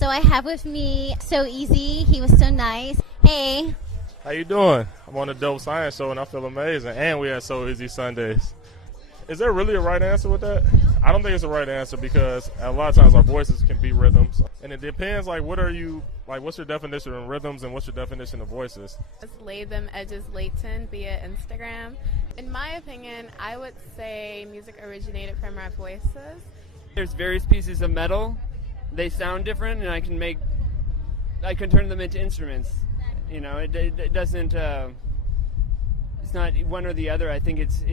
So I have with me So Easy. He was so nice. Hey. How you doing? I'm on the Dope Science Show and I feel amazing. And we had So Easy Sundays. Is there really a right answer with that? I don't think it's a right answer because a lot of times our voices can be rhythms. And it depends, what's your definition of rhythms and what's your definition of voices? Just lay them edges latent via Instagram. In my opinion, I would say music originated from our voices. There's various pieces of metal. They sound different, and I can turn them into instruments. You know, it doesn't. It's not one or the other. I think it's.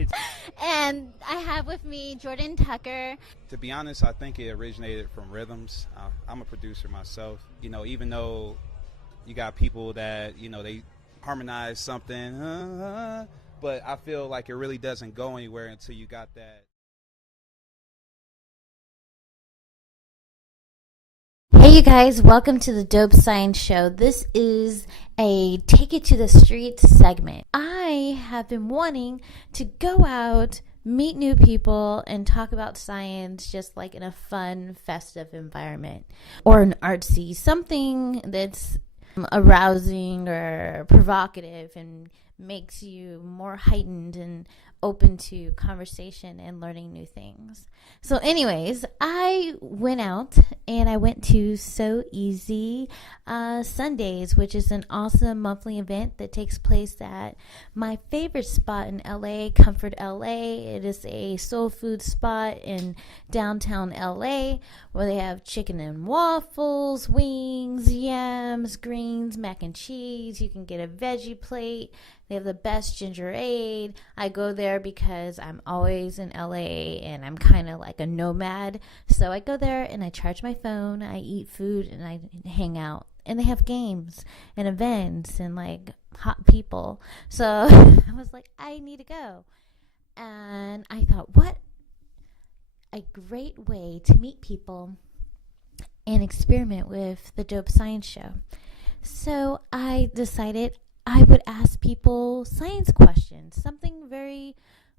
And I have with me Jordan Tucker. To be honest, I think it originated from rhythms. I'm a producer myself. You know, even though you got people that, you know, they harmonize something, but I feel like it really doesn't go anywhere until you got that. Hey you guys, welcome to the Dope Science Show. This is a Take It to the Streets segment. I have been wanting to go out, meet new people, and talk about science just like in a fun, festive environment. Or an artsy, something that's arousing or provocative and makes you more heightened and open to conversation and learning new things. So anyways, I went out and I went to So Easy Sundays, which is an awesome monthly event that takes place at my favorite spot in LA, Comfort LA. It is a soul food spot in downtown LA where they have chicken and waffles, wings, yams, greens, mac and cheese. You can get a veggie plate. They have the best ginger ale. I go there because I'm always in LA and I'm kind of like a nomad. So I go there and I charge my phone, I eat food, and I hang out. And they have games and events and like hot people. So I was like, I need to go. And I thought, what a great way to meet people and experiment with the Dope Science Show. So I decided I would ask people science questions, something very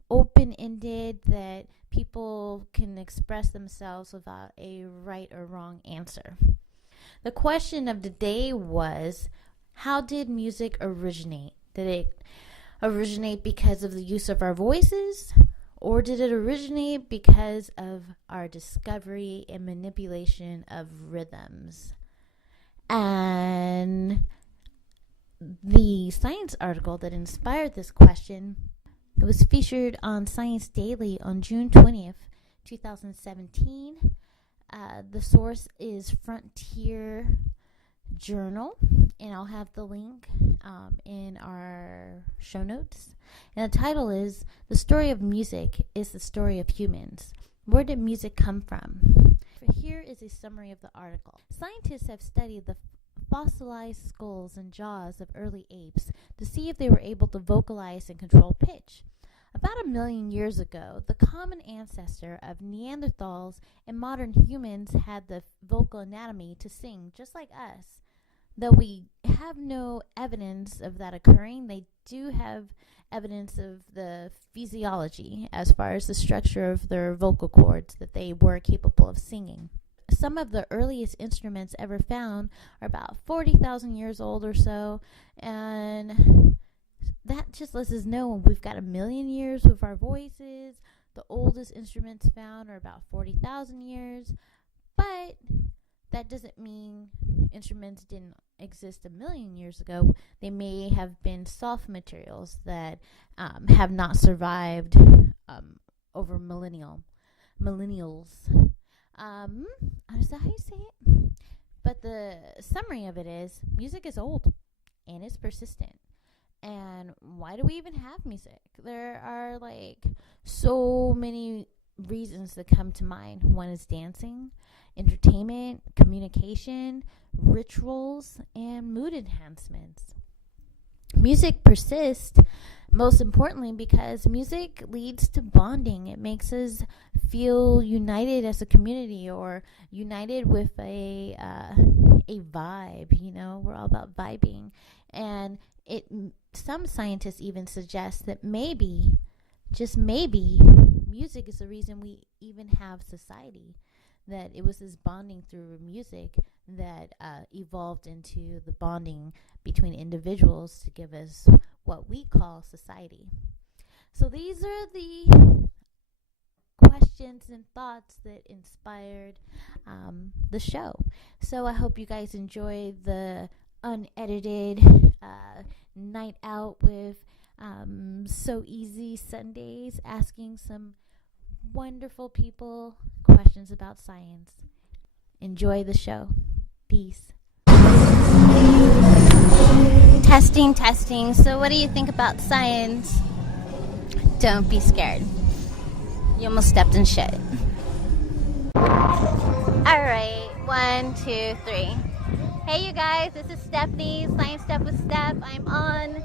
open-ended that people can express themselves without a right or wrong answer. The question of the day was, how did music originate? Did it originate because of the use of our voices? Or did it originate because of our discovery and manipulation of rhythms? And the science article that inspired this question, it was featured on Science Daily on June 20th, 2017. The source is Frontier Journal, and I'll have the link in our show notes. And the title is, "The Story of Music is the Story of Humans. Where did music come from?" Here is a summary of the article. Scientists have studied the fossilized skulls and jaws of early apes to see if they were able to vocalize and control pitch. About 1 million years ago, the common ancestor of Neanderthals and modern humans had the vocal anatomy to sing just like us. Though we have no evidence of that occurring, they do have evidence of the physiology as far as the structure of their vocal cords that they were capable of singing. Some of the earliest instruments ever found are about 40,000 years old or so, and that just lets us know we've got 1 million years with our voices. The oldest instruments found are about 40,000 years, but that doesn't mean instruments didn't exist 1 million years ago. They may have been soft materials that have not survived over millennials. Is that how you say it? But the summary of it is, music is old and it's persistent. And why do we even have music? There are like so many reasons that come to mind. One is dancing, entertainment, communication, rituals, and mood enhancements. Music persists, most importantly, because music leads to bonding. It makes us feel united as a community, or united with a vibe. You know, we're all about vibing, and some scientists even suggest that maybe, just maybe, music is the reason we even have society. that it was this bonding through music that evolved into the bonding between individuals to give us what we call society. So these are the questions and thoughts that inspired the show. So I hope you guys enjoy the unedited night out with So Easy Sundays, asking some wonderful people questions about science. Enjoy the show. Peace. Testing. So what do you think about science? Don't be scared. You almost stepped in shit. Alright, 1, 2, 3. Hey you guys, this is Stephanie, Science Stuff with Steph. I'm on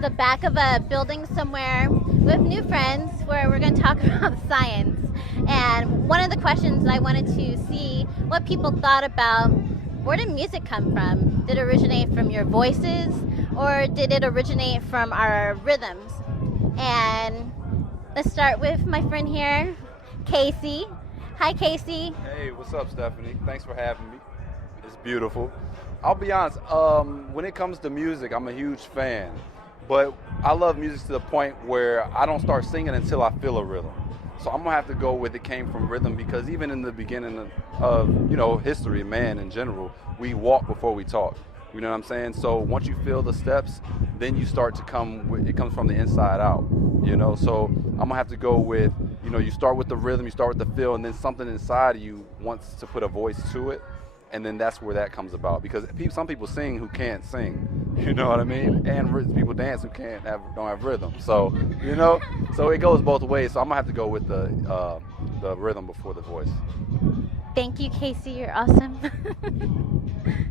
the back of a building somewhere with new friends where we're going to talk about science. And one of the questions I wanted to see what people thought about, where did music come from? Did it originate from your voices, or did it originate from our rhythms? And let's start with my friend here, Casey. Hi, Casey. Hey, what's up, Stephanie? Thanks for having me. It's beautiful. I'll be honest, when it comes to music, I'm a huge fan. But I love music to the point where I don't start singing until I feel a rhythm. So I'm going to have to go with it came from rhythm, because even in the beginning of history, man, in general, we walk before we talk. You know what I'm saying? So once you feel the steps, then you start to it comes from the inside out, So I'm going to have to go with, you start with the rhythm, you start with the feel, and then something inside of you wants to put a voice to it. And then that's where that comes about, because some people sing who can't sing, you know what I mean? And people dance who don't have rhythm. So, so it goes both ways. So I'm gonna have to go with the rhythm before the voice. Thank you, Casey. You're awesome.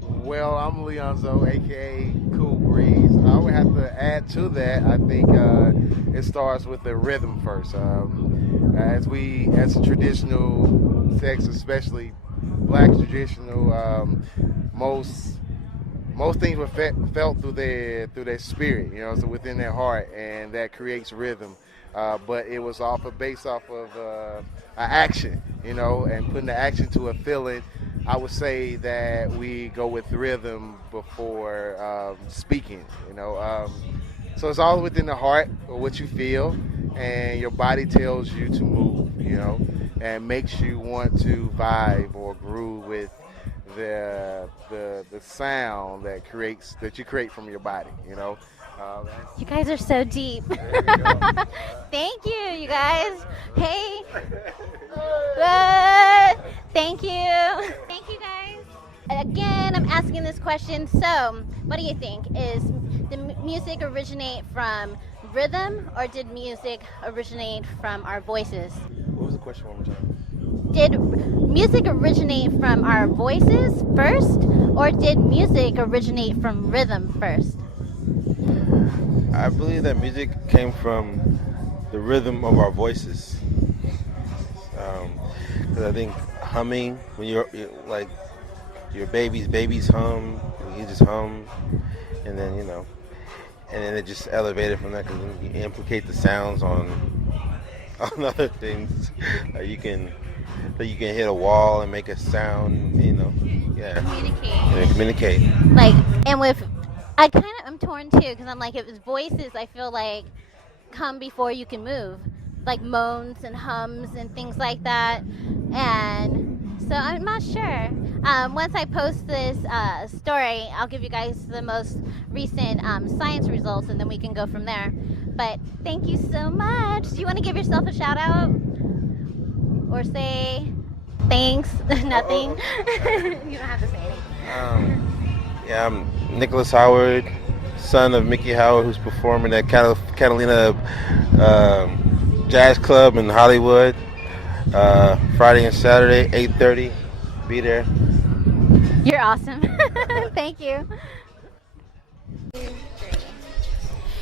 Well, I'm Leonzo, aka Cool Breeze. I would have to add to that. I think it starts with the rhythm first. As a traditional sex, especially Black traditional, most things were felt through their spirit, so within their heart, and that creates rhythm. But it was based off of an action, and putting the action to a feeling. I would say that we go with rhythm before speaking, So it's all within the heart or what you feel, and your body tells you to move, and makes you want to vibe or groove with the sound that you create from your body, You guys are so deep. Thank you guys. Hey. Thank you. Thank you, guys. Again, I'm asking this question. So, what do you think? Is the music originate from rhythm, or did music originate from our voices? What was the question one more time? Did music originate from our voices first, or did music originate from rhythm first? I believe that music came from the rhythm of our voices. Because I think humming, when you're like your babies hum, you just hum, and then and then it just elevated from that, because you implicate the sounds on other things. You can hit a wall and make a sound, communicate. Like, and I'm torn too, because I'm like, if it's voices, I feel like come before you can move, like moans and hums and things like that. And so I'm not sure. Once I post this story, I'll give you guys the most recent science results, and then we can go from there. But thank you so much. Do you want to give yourself a shout out? Or say thanks? Nothing? You don't have to say anything. I'm Nicholas Howard, son of Mickey Howard, who's performing at Catalina Jazz Club in Hollywood, Friday and Saturday, 8:30. Be there. You're awesome. Thank you.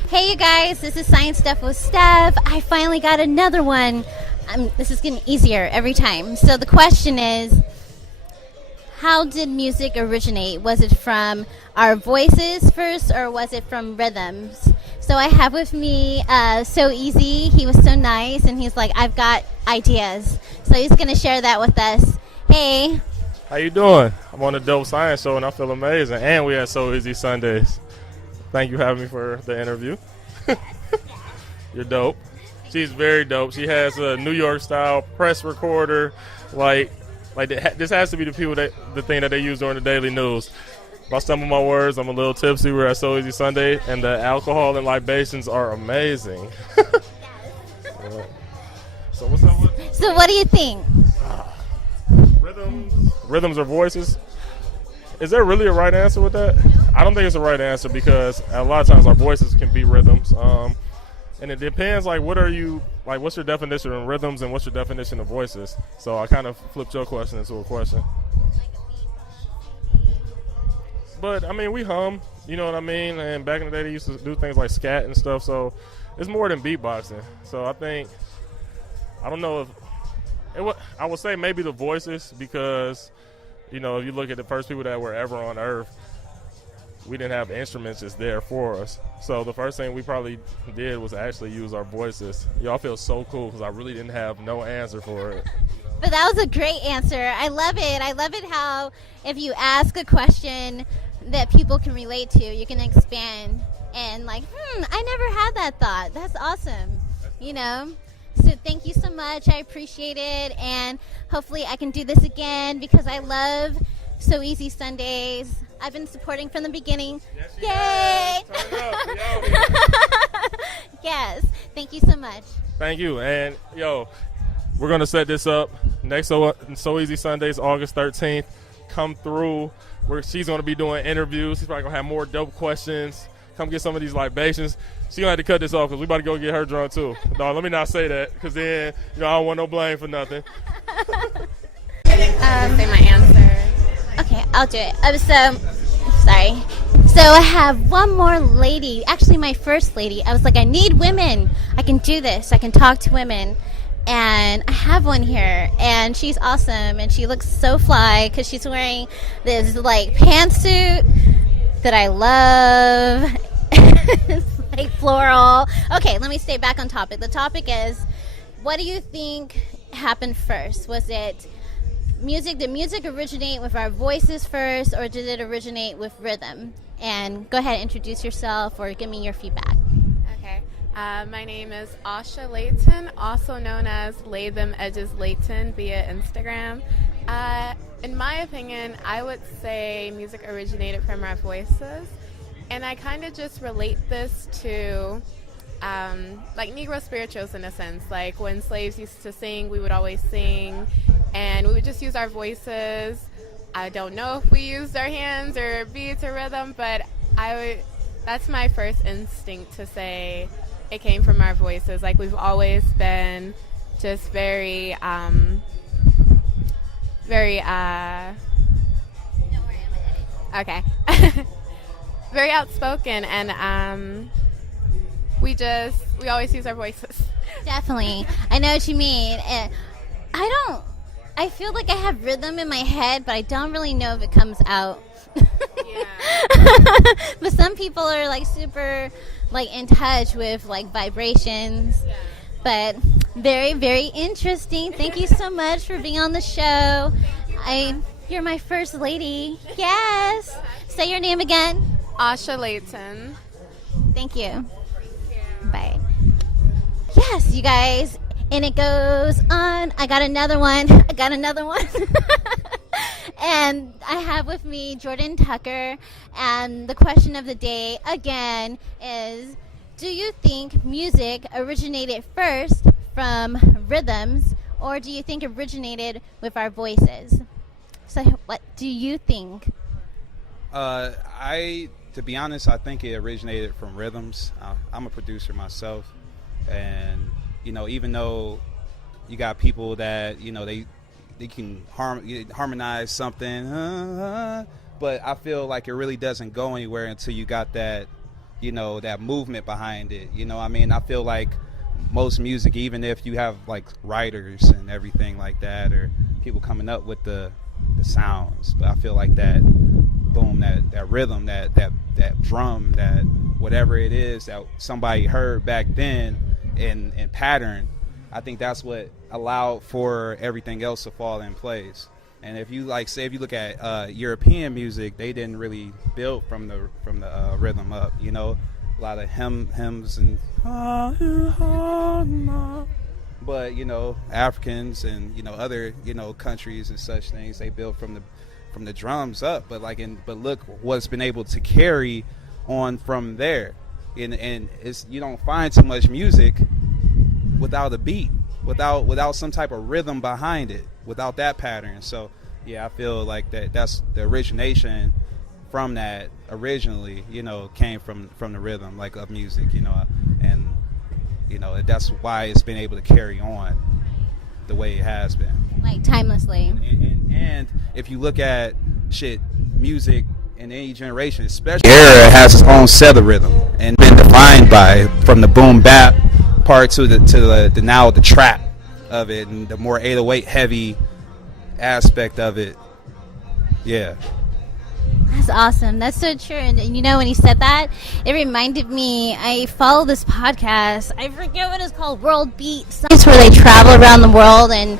Hey you guys, this is Science Stuff with Steph. I finally got another one. This is getting easier every time. So the question is, how did music originate? Was it from our voices first, or was it from rhythms? So I have with me So Easy. He was so nice, and he's like, I've got ideas. So he's going to share that with us. Hey, Hey. How you doing? I'm on the Dope Science Show, and I feel amazing. And we had So Easy Sundays. Thank you for having me for the interview. You're dope. She's very dope. She has a New York style press recorder. This has to be the thing that they use during the daily news. If I stumble my words, I'm a little tipsy. We're at So Easy Sunday, and the alcohol and libations are amazing. So what's up with So what do you think? rhythms or voices? Is there really a right answer with that? I don't think it's a right answer because a lot of times our voices can be rhythms. And it depends, what's your definition of rhythms and what's your definition of voices? So I kind of flipped your question into a question. But, I mean, we hum, you know what I mean? And back in the day, they used to do things like scat and stuff, so it's more than beatboxing. So I don't know I would say maybe the voices because, you know, if you look at the first people that were ever on Earth, we didn't have instruments just there for us. So the first thing we probably did was actually use our voices. Y'all feel so cool because I really didn't have no answer for it. But that was a great answer. I love it. I love it how if you ask a question that people can relate to, you can expand and I never had that thought. That's awesome. You know? So thank you so much. I appreciate it. And hopefully I can do this again because I love So Easy Sundays. I've been supporting from the beginning. Yes, Yay! Turn up. Yes. Thank you so much. Thank you. And, we're going to set this up. Next So Easy Sundays, August 13th. Come through. She's going to be doing interviews. She's probably going to have more dope questions. Come get some of these libations. She's going to have to cut this off because we about to go get her drunk, too. No, let me not say that because then, I don't want no blame for nothing. Say my answer. Okay, I'll do it. Sorry. So I have one more lady, actually my first lady. I was like, I need women. I can do this. I can talk to women. And I have one here, and she's awesome, and she looks so fly because she's wearing this, pantsuit that I love. It's, floral. Okay, let me stay back on topic. The topic is, what do you think happened first? Was it music? Did music originate with our voices first, or did it originate with rhythm? And go ahead and introduce yourself or give me your feedback. Okay. My name is Asha Layton, also known as Lay Them Edges Layton via Instagram. In my opinion, I would say music originated from our voices. And I kind of just relate this to Negro spirituals in a sense. Like when slaves used to sing, we would always sing. And we would just use our voices. I don't know if we used our hands or beats or rhythm, but that's my first instinct to say it came from our voices. Like we've always been just very very outspoken, and we always use our voices. Definitely. I know what you mean. I feel like I have rhythm in my head, but I don't really know if it comes out. Yeah. But some people are super in touch with vibrations. Yeah. But very, very interesting. Thank you so much for being on the show. You're my first lady. Yes. Say your name again. Asha Layton. Thank you. Bye. Yes, you guys. And it goes on. I got another one. And I have with me Jordan Tucker. And the question of the day, again, is, do you think music originated first from rhythms, or do you think it originated with our voices? So what do you think? To be honest, I think it originated from rhythms. I'm a producer myself, and even though you got people that they can harmonize something, but I feel like it really doesn't go anywhere until you got that that movement behind it. I feel like most music, even if you have writers and everything like that, or people coming up with the sounds, but I feel like that boom, that rhythm, that drum, that whatever it is that somebody heard back then in pattern, I think that's what allowed for everything else to fall in place. And if you if you look at European music, they didn't really build from the rhythm up. You know, a lot of hymns and. But you know, Africans and you know other countries and such things, they build from the drums up. But but look what's been able to carry on from there. And it's, you don't find too much music without a beat, without some type of rhythm behind it, without that pattern. So yeah, I feel like that's the origination from that originally, came from the rhythm of music, and that's why it's been able to carry on the way it has been, timelessly. And if you look at music in any generation, especially era, has its own set of rhythm and been defined from the boom bap part to the now the trap of it and the more 808 heavy aspect of it. Yeah. That's awesome. That's so true. And when you said that, it reminded me, I follow this podcast. I forget what it's called, World Beats. It's where they travel around the world and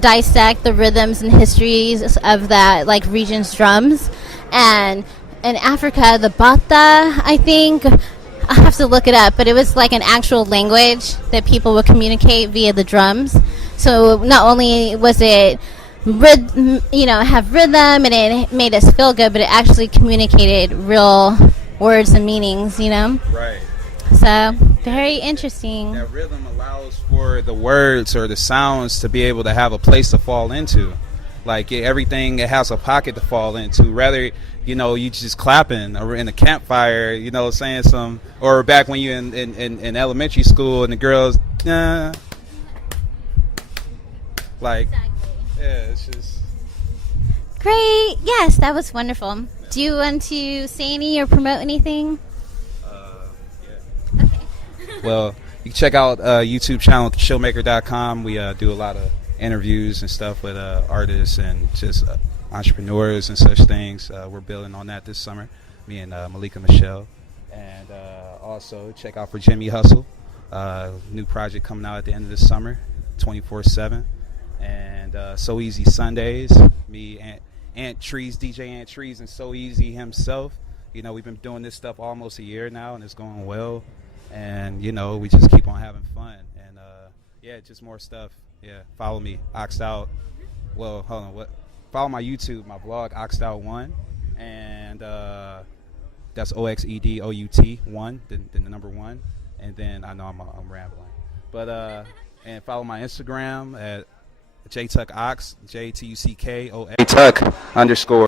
dissect the rhythms and histories of that region's drums. And in Africa, the Bata, I think, I have to look it up, but it was an actual language that people would communicate via the drums. So not only was it have rhythm and it made us feel good, but it actually communicated real words and meanings, Right. So very interesting. That rhythm allows for the words or the sounds to be able to have a place to fall into. Everything, it has a pocket to fall into. Rather, you just clapping or in a campfire, saying some, or back when you're in elementary school and the girls, Exactly. Yeah, it's just great. Yes, that was wonderful. Do you want to say any or promote anything? Yeah. Okay. Well, you can check out YouTube channel showmaker.com. We do a lot of interviews and stuff with artists and just entrepreneurs and such things. We're building on that this summer, me and Malika Michelle. And also check out for Jimmy Hustle, new project coming out at the end of this summer, 24/7. And So Easy Sundays, me, Ant Trees, DJ Ant Trees, and So Easy himself. We've been doing this stuff almost a year now, and it's going well. And, we just keep on having fun. And, just more stuff. Yeah, follow me, Oxed Out. Well, hold on. Follow my YouTube, my vlog, Oxed Out 1. And that's OXEDOUT 1, then the number 1. And then I know I'm rambling. But, and follow my Instagram at JTuckOx, JTUCKOX, JTuck_.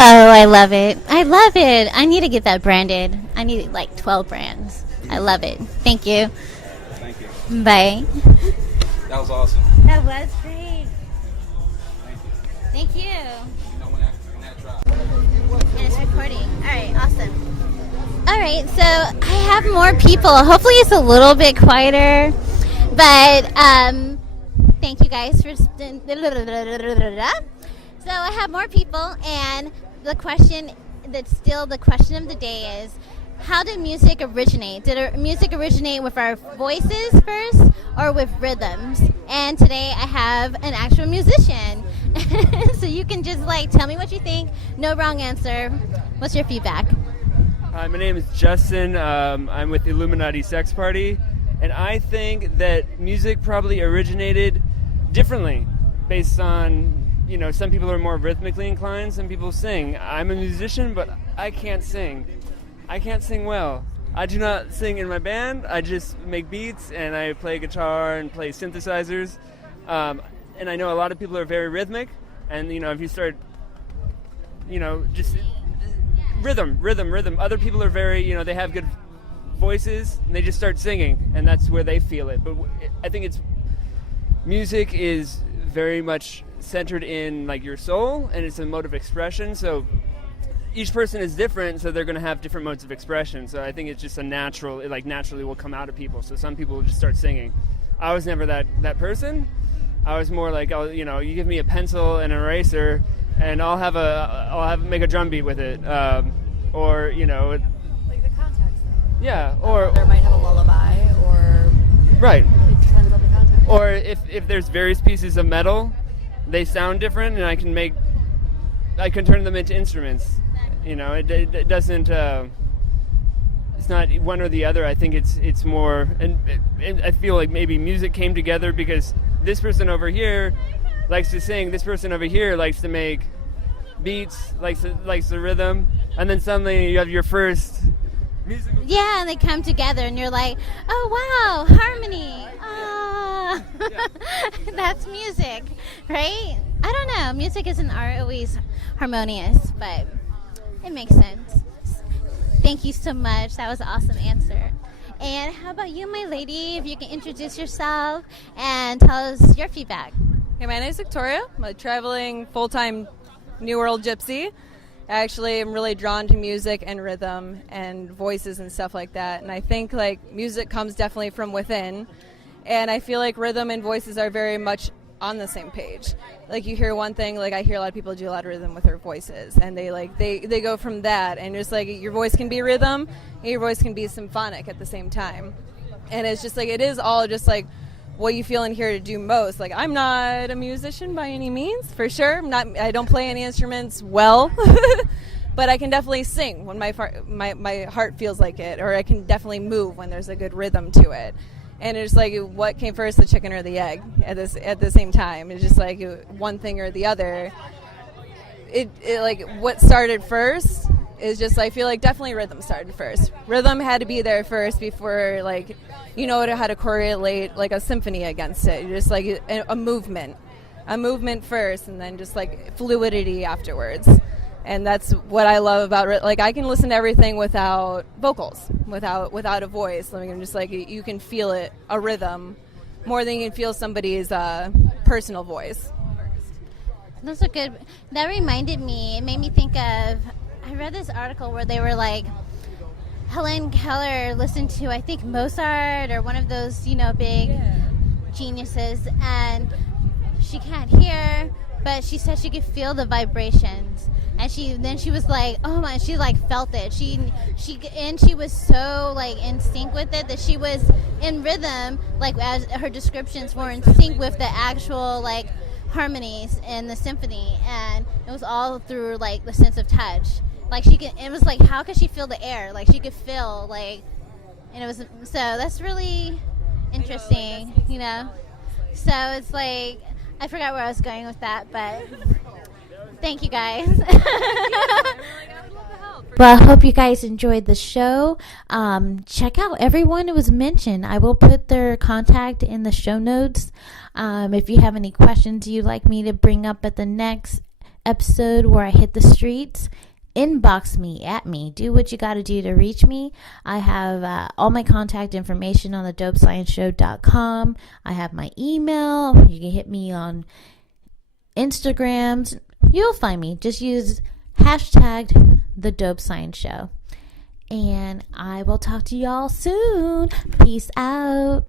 Oh, I love it. I love it. I need to get that branded. I need 12 brands. I love it. Thank you. Thank you. Bye. That was awesome. That was great. Thank you. Thank you. When that drops. And it's recording. All right, awesome. All right, so I have more people. Hopefully it's a little bit quieter, but thank you guys for. So I have more people, and the question of the day is, how did music originate? Did music originate with our voices first or with rhythms? And today I have an actual musician. So you can just tell me what you think. No wrong answer. What's your feedback? Hi, my name is Justin. I'm with the Illuminati Sex Party. And I think that music probably originated differently based on, some people are more rhythmically inclined, some people sing. I'm a musician, but I can't sing. I can't sing well. I do not sing in my band. I just make beats and I play guitar and play synthesizers. And I know a lot of people are very rhythmic. And, if you start, just rhythm. Other people are very, they have good voices and they just start singing and that's where they feel it. But I think music is very much centered in your soul, and it's a mode of expression. So each person is different, so they're going to have different modes of expression. So I think it's just it naturally will come out of people. So some people will just start singing. I was never that person. I was more you give me a pencil and an eraser, and I'll make a drum beat with it, or the context. Yeah, or there might have a lullaby, or right. It depends on the context. Or if there's various pieces of metal, they sound different, and I can turn them into instruments. You know, it doesn't. It's not one or the other. I think it's more, and I feel like maybe music came together because this person over here likes to sing, this person over here likes to make beats, likes the rhythm, and then suddenly you have your first music. Yeah, and they come together, and you're like, oh wow, harmony. That's music, right? I don't know. Music isn't always harmonious, but it makes sense. Thank you so much. That was an awesome answer. And how about you, my lady? If you can introduce yourself and tell us your feedback. Hey, my name is Victoria. I'm a traveling full-time New World gypsy. I actually am really drawn to music and rhythm and voices and stuff like that. And I think like music comes definitely from within. And I feel like rhythm and voices are very much on the same page. Like you hear one thing, like I hear a lot of people do a lot of rhythm with their voices, and they go from that, and just like your voice can be rhythm and your voice can be symphonic at the same time. And it's just like it is all just like what you feel in here to do most. Like I'm not a musician by any means, for sure. I don't play any instruments well. But I can definitely sing when my heart feels like it, or I can definitely move when there's a good rhythm to it. And it's like, what came first, the chicken or the egg? At the same time, it's just like one thing or the other. It like what started first is just I feel like definitely rhythm started first. Rhythm had to be there first before like how to correlate like a symphony against it. Just like a movement first, and then just like fluidity afterwards. And that's what I love about it. Like I can listen to everything without vocals, without a voice. I mean, just like you can feel it, a rhythm, more than you can feel somebody's personal voice. Those are good. That reminded me. It made me think of. I read this article where they were like, Helen Keller listened to I think Mozart or one of those big geniuses, and she can't hear, but she said she could feel the vibrations. And she was like, oh my, she like felt it. She was so like in sync with it that she was in rhythm, like as her descriptions were in sync with the actual like harmonies in the symphony, and it was all through like the sense of touch. Like it was like, how could she feel the air? Like she could feel like, and it was, so that's really interesting, So it's like, I forgot where I was going with that, but thank you guys. Well, I hope you guys enjoyed the show. Check out everyone who was mentioned. I will put their contact in the show notes. If you have any questions you'd like me to bring up at the next episode where I hit the streets, inbox me, at me. Do what you got to do to reach me. I have all my contact information on the dopescienceshow.com. I have my email. You can hit me on Instagrams. You'll find me. Just use hashtag The Dope Science Show. And I will talk to y'all soon. Peace out.